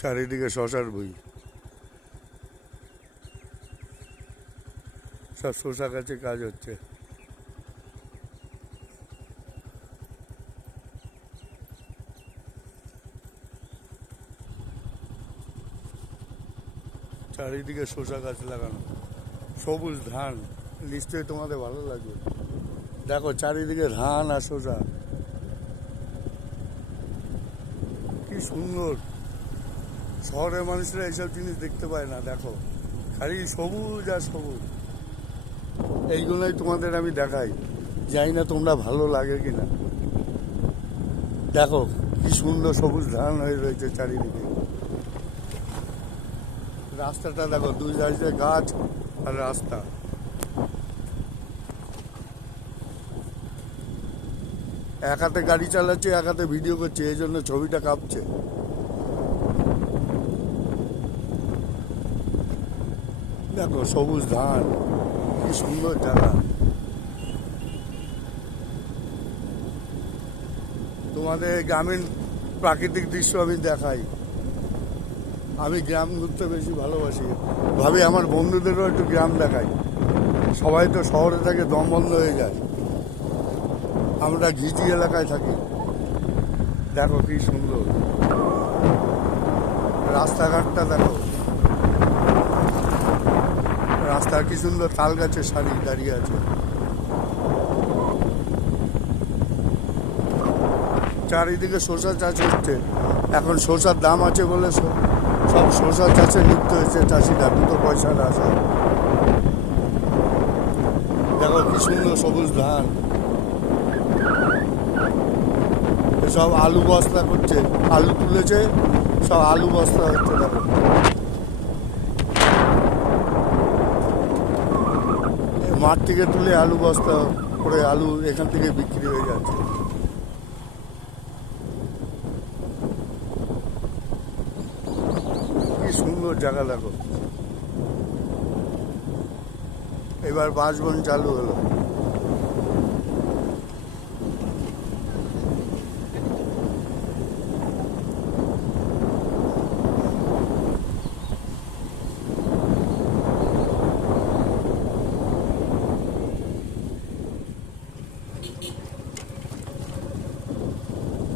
চারিদিকে শশার বই, সব শশা গাছে কাজ হচ্ছে। চারিদিকে শশা গাছ লাগানো, সবুজ ধান, নিশ্চয়ই তোমাদের ভালো লাগবে। দেখো চারিদিকে ধান আর শশা, কি সুন্দর। শহরের মানুষরা এইসব জিনিস দেখতে পায় না। দেখো খালি সবুজ আর সবুজ, এইগুলোই তোমাদের আমি দেখাই, জানি না তোমরা ভালো লাগে কিনা। দেখো কি সুন্দর সবুজ ধান হয়ে রয়েছে চারিদিকে। রাস্তাটা দেখো, দুই সাইডে গাছ আর রাস্তা। এক হাতে গাড়ি চালাচ্ছে, এক হাতে ভিডিও করছে, এই জন্য ছবিটা কাঁপছে। দেখো সবুজ ধান, কি সুন্দর জায়গা। তোমাদের গ্রামীণ প্রাকৃতিক দৃশ্য আমি দেখাই। আমি গ্রাম ঘুরতে বেশি ভালোবাসি, ভাবি আমার বন্ধুদেরও একটু গ্রাম দেখাই। সবাই তো শহরে থাকে, দম বন্ধ হয়ে যায়। আমরা ঘিচি এলাকায় থাকি। দেখো কি সুন্দর রাস্তাঘাটটা, দেখো রাস্তা কি সুন্দর, তাল গাছের সারি দাঁড়িয়ে আছে। চারিদিকে শসা চাষ হচ্ছে। এখন শসার দাম আছে বলে সব শসা চাষে লিপ্ত হয়েছে চাষিরা, দুটো পয়সার আশায়। দেখো কি সুন্দর সবুজ ধান। সব আলু বস্তা করছে, আলু তুলেছে, সব আলু বস্তা হচ্ছে। দেখো মাঠ থেকে তুলে আলু বস্তা করে আলু এখান থেকে বিক্রি হয়ে যাচ্ছে। কি সুন্দর জায়গা দেখো। এবার বাঁশবন চালু হলো।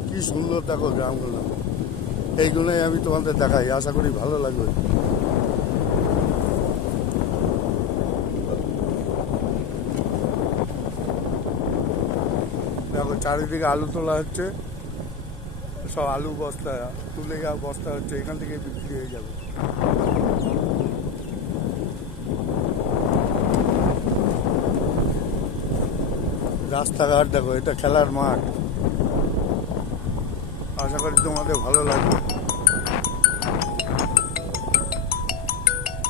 কি সুন্দর দেখো গ্রামগুলো। এইগুলোই আমি তোমাদের দেখাই, আশা করি ভালো লাগবে। দেখো চারিদিকে আলু তোলা হচ্ছে, সব আলু বস্তা তুলে গিয়ে বস্তা হচ্ছে, এখান থেকে বিক্রি হয়ে যাবে। রাস্তাঘাট দেখো, এটা খেলার মাঠ। আশা করি তোমাদের ভালো লাগবে।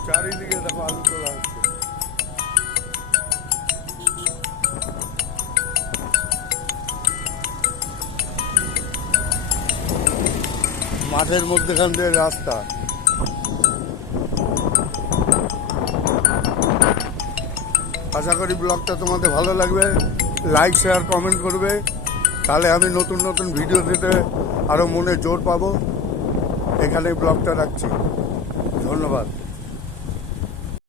চারিদিকে দেখো আলু তোলা হচ্ছে। মাঠের মধ্যেখান দিয়ে রাস্তা। আশা করি ব্লগটা তোমাদের ভালো লাগবে। লাইক শেয়ার কমেন্ট করবে, তাহলে আমি নতুন নতুন ভিডিও দিতে আরও মনে জোর পাবো। এখানে ব্লগটা রাখছি, ধন্যবাদ।